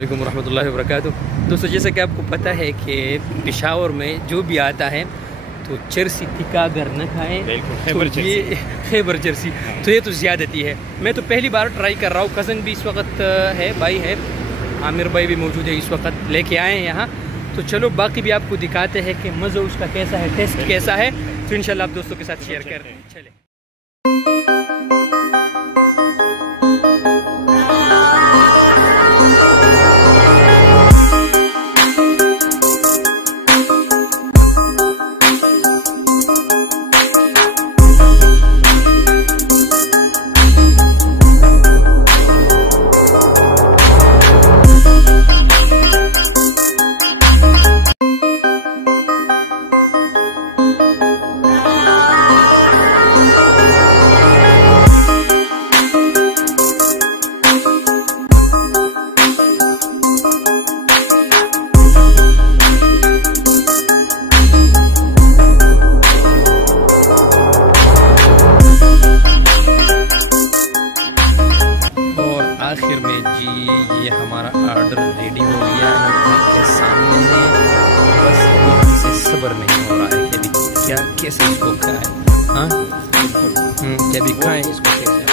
वालेकुम रहमतुल्लाहि वबरकातुहू। दोस्तों, जैसा कि आपको पता है कि पेशावर में जो भी आता है तो चर्सी टिका अगर न खाएं तो ये खैबर चर्सी तो ये तो ज़्यादती है। मैं तो पहली बार ट्राई कर रहा हूँ। कज़न भी इस वक्त है, भाई है, आमिर भाई भी मौजूद है, इस वक्त लेके आए हैं यहाँ। तो चलो बाकी भी आपको दिखाते हैं कि मज़ा उसका कैसा है, टेस्ट कैसा है। तो इंशाल्लाह आप दोस्तों के साथ शेयर कर चले। आखिर में जी ये हमारा ऑर्डर रेडी हो गया है, आपके सामने है। बस हमसे सब्र नहीं हो रहा है कि क्या कैसे इसको खाएं। हाँ, क्या भी खाएं इसको कैसे।